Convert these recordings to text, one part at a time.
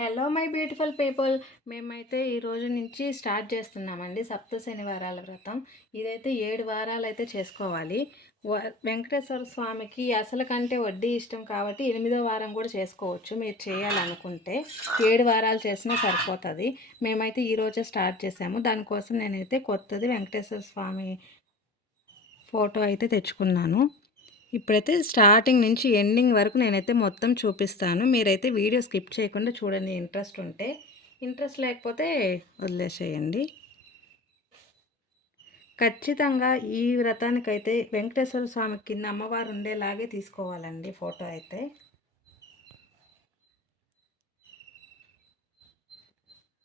Hello my beautiful people. మేమైతే ఈ రోజు నుంచి స్టార్ట్ చేస్తున్నామండి సప్త శనివారాల వ్రతం. ఇదైతే ఏడు వారాలు అయితే చేసుకోవాలి. వ- వెంకటేశ్వర స్వామికి అసలు కంటే వడ్డీ ఇష్టం కాబట్టి ఎనిమిదో వారం కూడా చేసుకోవచ్చు. మీరు చేయాలనుకుంటే ఏడు వారాలు చేసినా సరిపోతుంది. మేమైతే ఈ రోజే స్టార్ట్ చేసాము. దానికోసం నేనైతే కొత్తది వెంకటేశ్వర స్వామి ఫోటో అయితే తెచ్చుకున్నాను. ఇప్పుడైతే స్టార్టింగ్ నుంచి ఎండింగ్ వరకు నేనైతే మొత్తం చూపిస్తాను. మీరైతే వీడియో స్కిప్ చేయకుండా చూడండి ఇంట్రెస్ట్ ఉంటే. ఇంట్రెస్ట్ లేకపోతే వదిలేసేయండి. ఖచ్చితంగా ఈ వ్రతానికైతే వెంకటేశ్వర స్వామి కింద అమ్మవారు ఉండేలాగే తీసుకోవాలండి ఫోటో అయితే.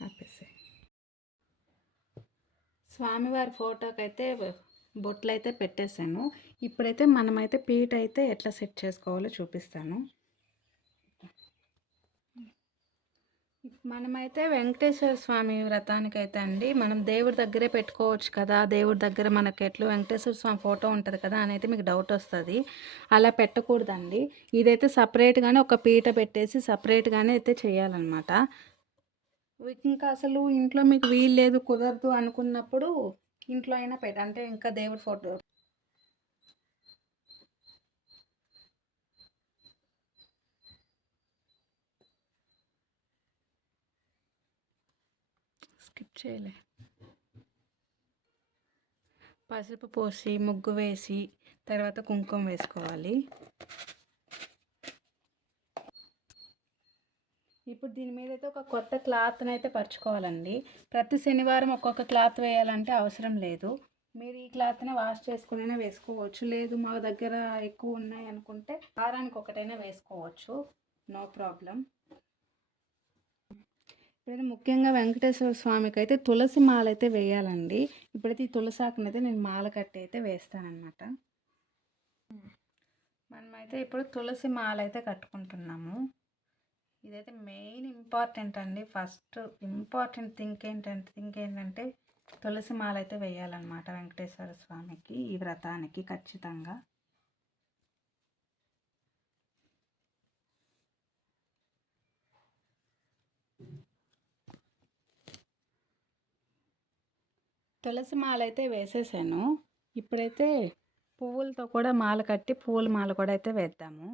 ఆపేసే స్వామివారి ఫోటోకైతే బొట్లు అయితే పెట్టేశాను. ఇప్పుడైతే మనమైతే పీట అయితే ఎట్లా సెట్ చేసుకోవాలో చూపిస్తాను. మనమైతే వెంకటేశ్వర స్వామి వ్రతానికి అయితే అండి మనం దేవుడి దగ్గరే పెట్టుకోవచ్చు కదా దేవుడి దగ్గర మనకి ఎట్లు వెంకటేశ్వర స్వామి ఫోటో ఉంటుంది కదా అని అయితే మీకు డౌట్ వస్తుంది. అలా పెట్టకూడదండి. ఇదైతే సపరేట్గానే ఒక పీట పెట్టేసి సపరేట్గానే అయితే చేయాలన్నమాట. ఇంకా అసలు ఇంట్లో మీకు వీలు లేదు కుదరదు అనుకున్నప్పుడు ఇంట్లో అయినా పెట్ అంటే ఇంకా దేవుడి ఫోటో. స్కిప్ చేయలే. పసుపు పోసి ముగ్గు వేసి తర్వాత కుంకుమ వేసుకోవాలి. ఇప్పుడు దీని మీద అయితే ఒక కొత్త క్లాత్ని అయితే పరుచుకోవాలండి. ప్రతి శనివారం ఒక్కొక్క క్లాత్ వేయాలంటే అవసరం లేదు. మీరు ఈ క్లాత్ని వాష్ చేసుకునైనా వేసుకోవచ్చు. లేదు మా దగ్గర ఎక్కువ ఉన్నాయి అనుకుంటే వారానికి ఒకటైనా వేసుకోవచ్చు. No problem. ఇప్పుడైతే ముఖ్యంగా వెంకటేశ్వర స్వామికి అయితే తులసి మాల అయితే వేయాలండి. ఇప్పుడైతే ఈ తులసాకుని అయితే నేను మాల కట్టి అయితే వేస్తానన్నమాట. మనమైతే ఇప్పుడు తులసి మాల అయితే కట్టుకుంటున్నాము. ఇదైతే మెయిన్ ఇంపార్టెంట్ అండి. ఫస్ట్ ఇంపార్టెంట్ థింక్ ఏంటంటే థింక్ ఏంటంటే తులసి మాల అయితే వేయాలన్నమాట వెంకటేశ్వర స్వామికి ఈ వ్రతానికి ఖచ్చితంగా. తులసి మాల అయితే వేసేసాను. ఇప్పుడైతే పువ్వులతో కూడా మాల కట్టి పువ్వుల మాల కూడా అయితే వేద్దాము.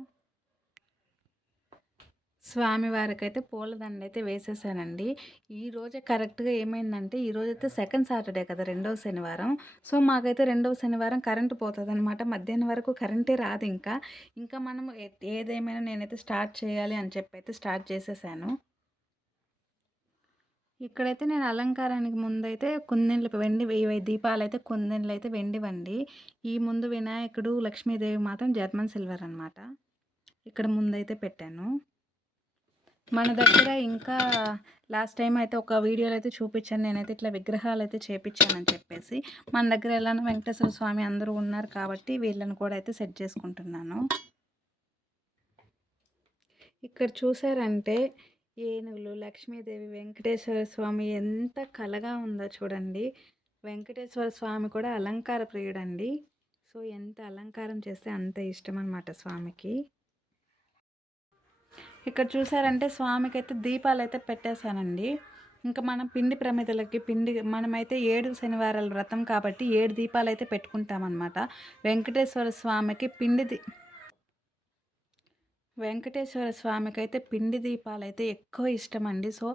స్వామివారికి అయితే పూలదండ అయితే వేసేసానండి. ఈరోజే కరెక్ట్గా ఏమైందంటే ఈరోజు అయితే సెకండ్ సాటర్డే కదా రెండవ శనివారం. సో మాకైతే రెండవ శనివారం కరెంటు పోతుంది అనమాట మధ్యాహ్నం వరకు కరెంటే రాదు ఇంకా. ఇంకా మనం ఏ- ఏదేమైనా నేనైతే స్టార్ట్ చేయాలి అని చెప్పి అయితే స్టార్ట్ చేసేసాను. ఇక్కడైతే నేను అలంకారానికి ముందైతే కుందెన్లు వెండి దీపాలు అయితే కుందెన్లు అయితే వెండివండి. ఈ ముందు వినాయకుడు లక్ష్మీదేవి మాత్రం జర్మన్ సిల్వర్ అనమాట ఇక్కడ ముందైతే పెట్టాను. మన దగ్గర ఇంకా లాస్ట్ టైం అయితే ఒక వీడియోలో అయితే చూపించాను. నేనైతే ఇట్లా విగ్రహాలు అయితే చేపించానని చెప్పేసి మన దగ్గర ఎలానో వెంకటేశ్వర స్వామి అందరూ ఉన్నారు కాబట్టి వీళ్ళని కూడా అయితే సెట్ చేసుకుంటున్నాను. ఇక్కడ చూసారంటే ఏనుగులు లక్ష్మీదేవి వెంకటేశ్వర స్వామి ఎంత కలగా ఉందో చూడండి. వెంకటేశ్వర స్వామి కూడా అలంకార ప్రియుడండి. సో ఎంత అలంకారం చేస్తే అంత ఇష్టం అనమాట స్వామికి. ఇక్కడ చూసారంటే స్వామికి అయితే దీపాలు అయితే పెట్టేశానండి ఇంకా మనం పిండి ప్రమిదలకి పిండి మనమైతే ఏడు శనివారాల వ్రతం కాబట్టి ఏడు దీపాలు అయితే పెట్టుకుంటామన్నమాట. వెంకటేశ్వర స్వామికి పిండి దీ వెంకటేశ్వర స్వామికి అయితే పిండి దీపాలు అయితే ఎక్కువ ఇష్టం అండి సో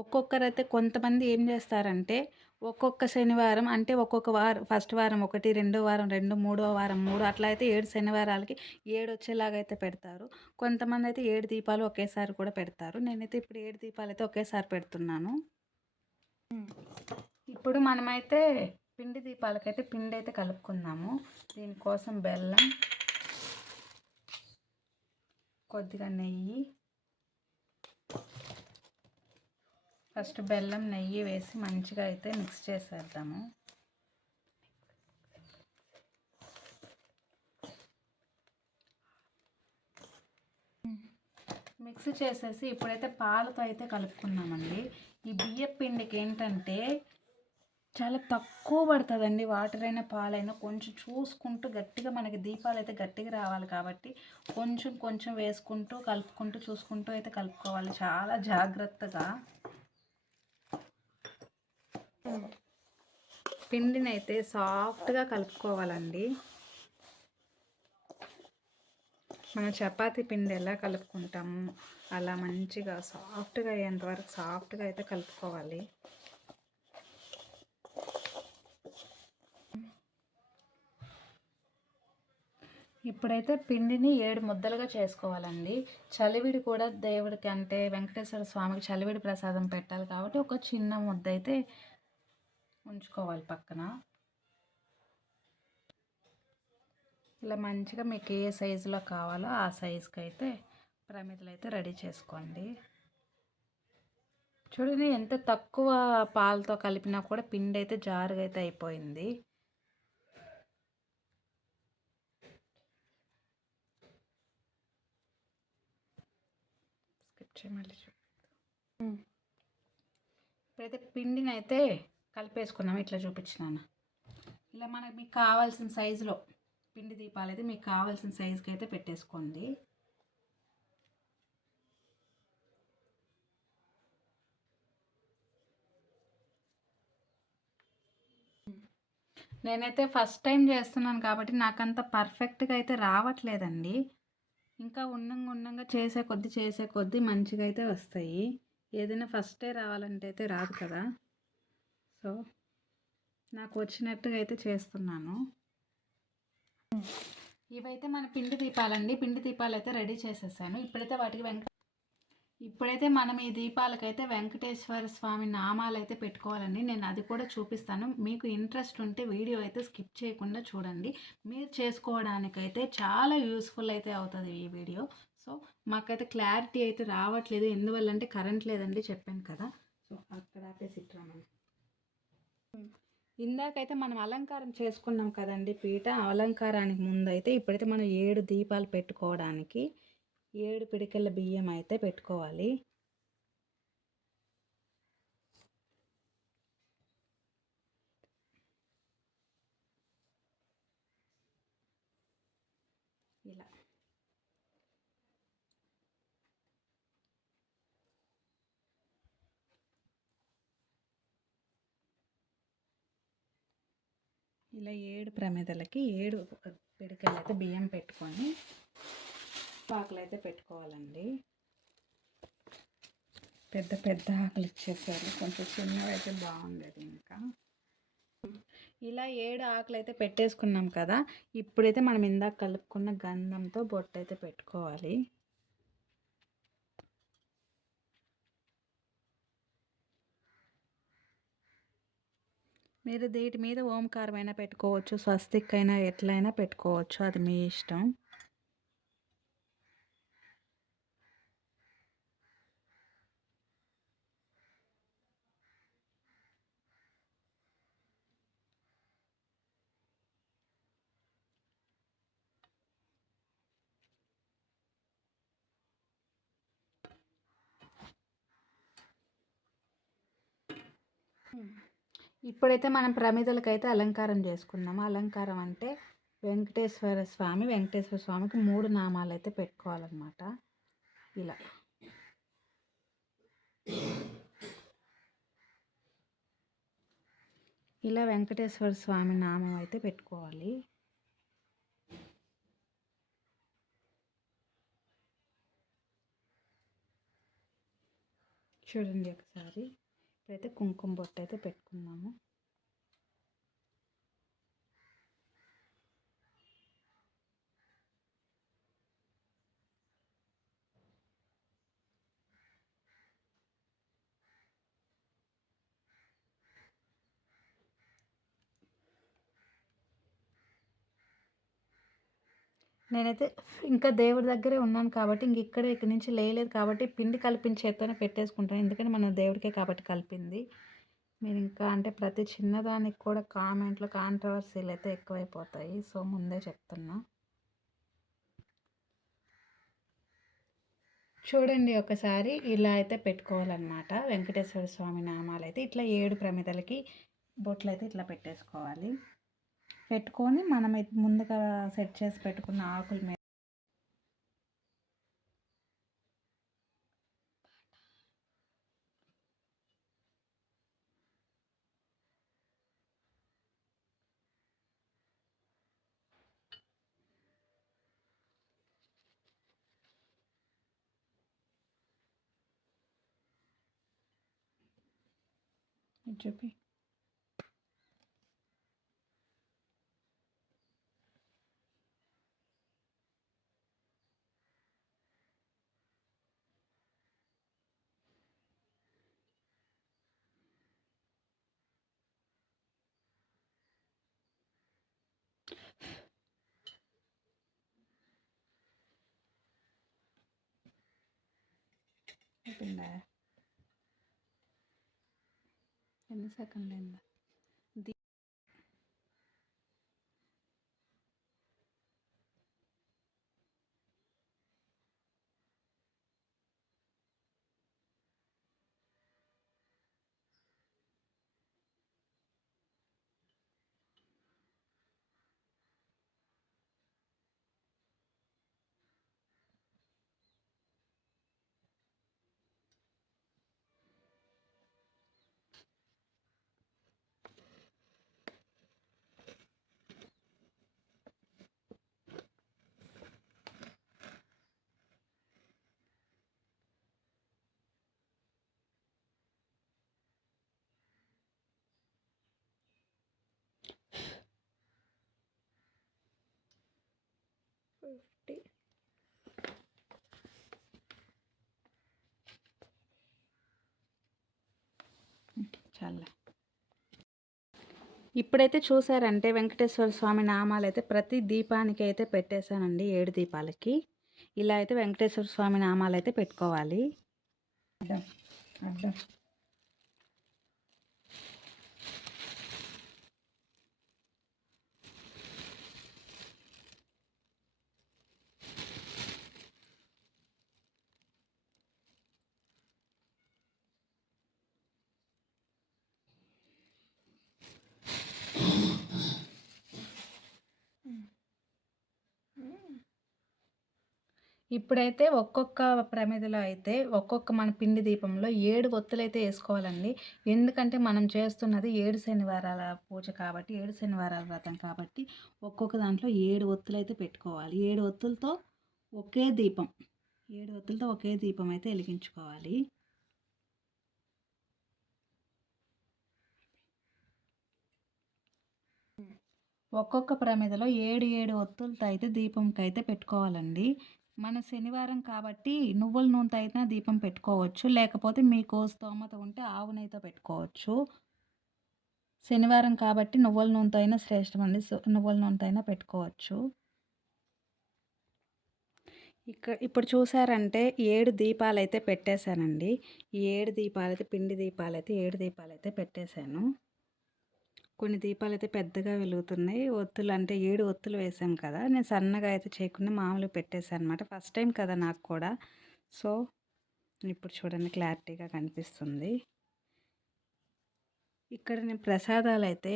ఒక్కొక్కరైతే కొంతమంది ఏం చేస్తారంటే ఒక్కొక్క శనివారం అంటే ఒక్కొక్క వారం ఫస్ట్ వారం ఒకటి రెండో వారం రెండు మూడో వారం మూడు అట్లా అయితే ఏడు శనివారాలకి ఏడు వచ్చేలాగా అయితే పెడతారు. కొంతమంది అయితే ఏడు దీపాలు ఒకేసారి కూడా పెడతారు. నేనైతే ఇప్పుడు ఏడు దీపాలు అయితే ఒకేసారి పెడుతున్నాను. ఇప్పుడు మనమైతే పిండి దీపాలకైతే పిండి అయితే కలుపుకుందాము. దీనికోసం బెల్లం కొద్దిగా నెయ్యి. ఫస్ట్ బెల్లం నెయ్యి వేసి మంచిగా అయితే మిక్స్ చేసేద్దాము. మిక్స్ చేసేసి ఇప్పుడైతే పాలతో అయితే కలుపుకున్నామండి. ఈ బియ్య పిండికి ఏంటంటే చాలా తక్కువ పడుతుందండి. వాటర్ అయినా పాలైనా కొంచెం చూసుకుంటూ గట్టిగా మనకి దీపాలు అయితే గట్టిగా రావాలి కాబట్టి కొంచెం కొంచెం వేసుకుంటూ కలుపుకుంటూ చూసుకుంటూ అయితే కలుపుకోవాలి. చాలా జాగ్రత్తగా. పిండిని అయితే సాఫ్ట్గా కలుపుకోవాలండి. మన చపాతి పిండి ఎలా కలుపుకుంటాము అలా మంచిగా సాఫ్ట్గా అయ్యేంత వరకు సాఫ్ట్గా అయితే కలుపుకోవాలి. ఇప్పుడైతే పిండిని ఏడు ముద్దలుగా చేసుకోవాలండి. చలివిడి కూడా దేవుడికి అంటే వెంకటేశ్వర స్వామికి చలివిడి ప్రసాదం పెట్టాలి కాబట్టి ఒక చిన్న ముద్ద అయితే ఉంచుకోవాలి పక్కన. ఇలా మంచిగా మీకు ఏ సైజులో కావాలో ఆ సైజుకి అయితే ప్రమిదలు అయితే రెడీ చేసుకోండి. చూడండి ఎంత తక్కువ పాలతో కలిపినా కూడా పిండి అయితే జారుగా అయితే అయిపోయింది. చేయమని ఇప్పుడైతే పిండిని అయితే కలిపేసుకున్నాము ఇట్లా చూపించినాను. ఇలా మనకు మీకు కావాల్సిన సైజులో పిండి దీపాలు అయితే మీకు కావాల్సిన సైజుకి అయితే పెట్టేసుకోండి. నేనైతే ఫస్ట్ టైం చేస్తున్నాను కాబట్టి నాకంత పర్ఫెక్ట్గా అయితే రావట్లేదండి. ఇంకా ఉన్నంగా ఉండంగా చేసే కొద్దీ చేసే కొద్దీ మంచిగా అయితే వస్తాయి. ఏదైనా ఫస్టే రావాలంటే అయితే రాదు కదా. సో నాకు వచ్చినట్టుగా అయితే చేస్తున్నాను. ఇవైతే మన పిండి దీపాలండి. పిండి దీపాలు అయితే రెడీ చేసేసాను. ఇప్పుడైతే వాటికి వెంక ఇప్పుడైతే మనం ఈ దీపాలకైతే వెంకటేశ్వర స్వామి నామాలు అయితే పెట్టుకోవాలండి. నేను అది కూడా చూపిస్తాను. మీకు ఇంట్రెస్ట్ ఉంటే వీడియో అయితే స్కిప్ చేయకుండా చూడండి. మీరు చేసుకోవడానికైతే చాలా యూస్ఫుల్ అయితే అవుతుంది ఈ వీడియో. సో మాకైతే క్లారిటీ అయితే రావట్లేదు. ఎందువల్ల అంటే కరెంట్ లేదండి చెప్పాను కదా. సో అక్కడ ఆపేసి ఇట్లా ఇందాకైతే మనం అలంకారం చేసుకున్నాం కదండి పీట. అలంకారానికి ముందు అయితే ఇప్పుడైతే మనం ఏడు దీపాలు పెట్టుకోవడానికి ఏడు పిడికల బియ్యం అయితే పెట్టుకోవాలి. ఇలా. ఇలా ఏడు ప్రమేదలకి ఏడు పిడికలు అయితే బియ్యం పెట్టుకొని పాకులు అయితే పెట్టుకోవాలండి. పెద్ద పెద్ద ఆకులు ఇచ్చేసారు. కొంచెం చిన్నవి అయితే బాగుండేది ఇంకా. ఇలా ఏడు ఆకులు అయితే పెట్టేసుకున్నాం కదా ఇప్పుడైతే మనం ఇందాక కలుపుకున్న గంధంతో బొట్టు అయితే పెట్టుకోవాలి. మీరు దీటి మీద ఓంకారం అయినా పెట్టుకోవచ్చు స్వస్తిక్ అయినా ఎట్లయినా పెట్టుకోవచ్చు అది మీ ఇష్టం. ఇప్పుడైతే మనం ప్రమిదలకైతే అలంకారం చేసుకున్నాము అలంకారం అంటే వెంకటేశ్వర స్వామి వెంకటేశ్వర స్వామికి మూడు నామాలు అయితే పెట్టుకోవాలన్నమాట. ఇలా. ఇలా వెంకటేశ్వర స్వామి నామం అయితే పెట్టుకోవాలి. చూడండి ఒకసారి. ఇప్పుడైతే కుంకుమ బొట్టు అయితే పెట్టుకున్నాము నేనైతే ఇంకా దేవుడి దగ్గరే ఉన్నాను కాబట్టి ఇంక ఇక్కడ ఇక్కడి నుంచి లేయలేదు కాబట్టి పిండి కలిపిన చేత్తోనే పెట్టేసుకుంటాను. ఎందుకంటే మన దేవుడికే కాబట్టి కలిపింది. మీరు ఇంకా అంటే ప్రతి చిన్నదానికి కూడా కామెంట్లు కాంట్రవర్సీలు అయితే ఎక్కువైపోతాయి. సో ముందే చెప్తున్నా. చూడండి ఒకసారి ఇలా అయితే పెట్టుకోవాలన్నమాట. వెంకటేశ్వర స్వామి నామాలు అయితే ఇట్లా ఏడు ప్రమిదలకి బొట్లు అయితే ఇట్లా పెట్టేసుకోవాలి. పెట్టుకొని మనం ముందుగా సెట్ చేసి పెట్టుకున్న ఆకుల మీద చెప్పి చూపి అయిపోయిందా ఎన్ని సెకండ్ ఫిఫ్టీ. చాలే. ఇప్పుడైతే చూసారంటే వెంకటేశ్వర స్వామి నామాలు అయితే ప్రతి దీపానికి అయితే పెట్టేశానండి ఏడు దీపాలకి. ఇలా అయితే వెంకటేశ్వర స్వామి నామాలు అయితే పెట్టుకోవాలి. అడ్డం అడ్డం ఇప్పుడైతే ఒక్కొక్క ప్రమిదలో అయితే ఒక్కొక్క మన పిండి దీపంలో ఏడు ఒత్తులైతే వేసుకోవాలండి. ఎందుకంటే మనం చేస్తున్నది ఏడు శనివారాల పూజ కాబట్టి ఏడు శనివారాల వ్రతం కాబట్టి ఒక్కొక్క దాంట్లో ఏడు ఒత్తులైతే పెట్టుకోవాలి. ఏడు ఒత్తులతో ఒకే దీపం ఏడు ఒత్తులతో ఒకే దీపం అయితే వెలిగించుకోవాలి. ఒక్కొక్క ప్రమిదలో ఏడు ఏడు ఒత్తులతో అయితే దీపంకి అయితే పెట్టుకోవాలండి. మన శనివారం కాబట్టి నువ్వుల నూనెతో అయితే దీపం పెట్టుకోవచ్చు. లేకపోతే మీకు స్తోమత ఉంటే ఆవు నెయ్యితో పెట్టుకోవచ్చు. శనివారం కాబట్టి నువ్వుల నూనెతో అయినా శ్రేష్టమండి. నువ్వుల నూనెతో అయినా పెట్టుకోవచ్చు. ఇక్కడ ఇప్పుడు చూసారంటే ఏడు దీపాలు అయితే పెట్టేశానండి. ఈ ఏడు దీపాలు అయితే పిండి దీపాలు అయితే ఏడు దీపాలు అయితే పెట్టేశాను. కొన్ని దీపాలు అయితే పెద్దగా వెలుగుతున్నాయి. ఒత్తులు అంటే ఏడు ఒత్తులు వేసాం కదా! నేను సన్నగా అయితే చేయకుండా మామూలుగా పెట్టేశాను అనమాట ఫస్ట్ టైం కదా నాకు కూడా. సో ఇప్పుడు చూడండి క్లారిటీగా కనిపిస్తుంది. ఇక్కడ నేను ప్రసాదాలు అయితే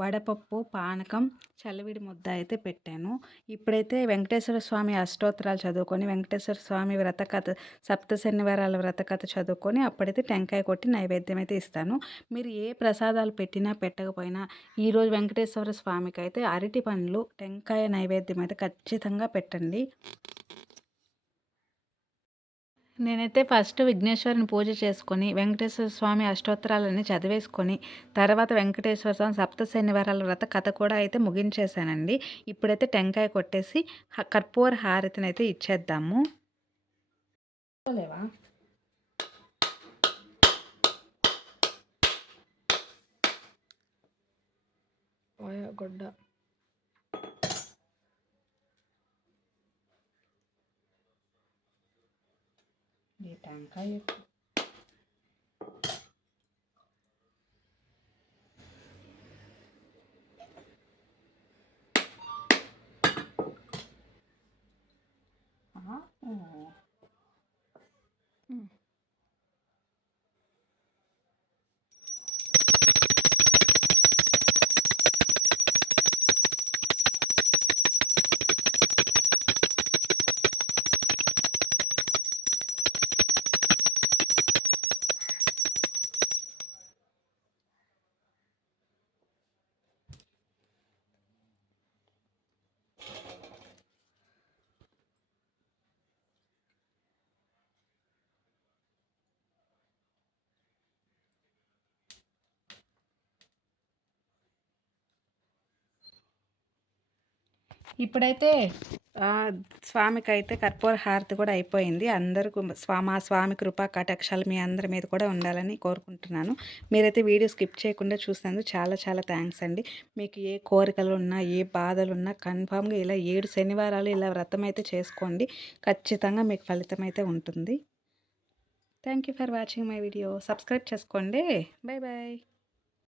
వడపప్పు పానకం చలివిడి ముద్ద అయితే పెట్టాను. ఇప్పుడైతే వెంకటేశ్వర స్వామి అష్టోత్తరాలు చదువుకొని వెంకటేశ్వర స్వామి వ్రతకథ సప్త శనివారాల వ్రతకథ చదువుకొని అప్పుడైతే టెంకాయ కొట్టి నైవేద్యం అయితే ఇస్తాను. మీరు ఏ ప్రసాదాలు పెట్టినా పెట్టకపోయినా ఈరోజు వెంకటేశ్వర స్వామికి అయితే అరటి పండ్లు టెంకాయ నైవేద్యం అయితే ఖచ్చితంగా పెట్టండి. నేనైతే ఫస్ట్ విఘ్నేశ్వరుని పూజ చేసుకొని వెంకటేశ్వర స్వామి అష్టోత్తరాలని చదివేసుకొని తర్వాత వెంకటేశ్వర స్వామి సప్త శనివారాల వ్రత కథ కూడా అయితే ముగించేశానండి. ఇప్పుడైతే టెంకాయ కొట్టేసి కర్పూర హారతిని అయితే ఇచ్చేద్దాము లేవా ఈ టెంకాయ ఆ, ఓ. ఇప్పుడైతే స్వామికి అయితే కర్పూర హారతి కూడా అయిపోయింది. అందరికీ స్వా మా స్వామి కృపా కటాక్షాలు మీ అందరి మీద కూడా ఉండాలని కోరుకుంటున్నాను. మీరైతే వీడియో స్కిప్ చేయకుండా చూసినందుకు చాలా చాలా థ్యాంక్స్ అండి. మీకు ఏ కోరికలు ఉన్నా ఏ బాధలు ఉన్నా కన్ఫామ్గా ఇలా ఏడు శనివారాలు ఇలా వ్రతం అయితే చేసుకోండి. ఖచ్చితంగా మీకు ఫలితం అయితే ఉంటుంది. Thank you for watching my video. Subscribe చేసుకోండి. Bye bye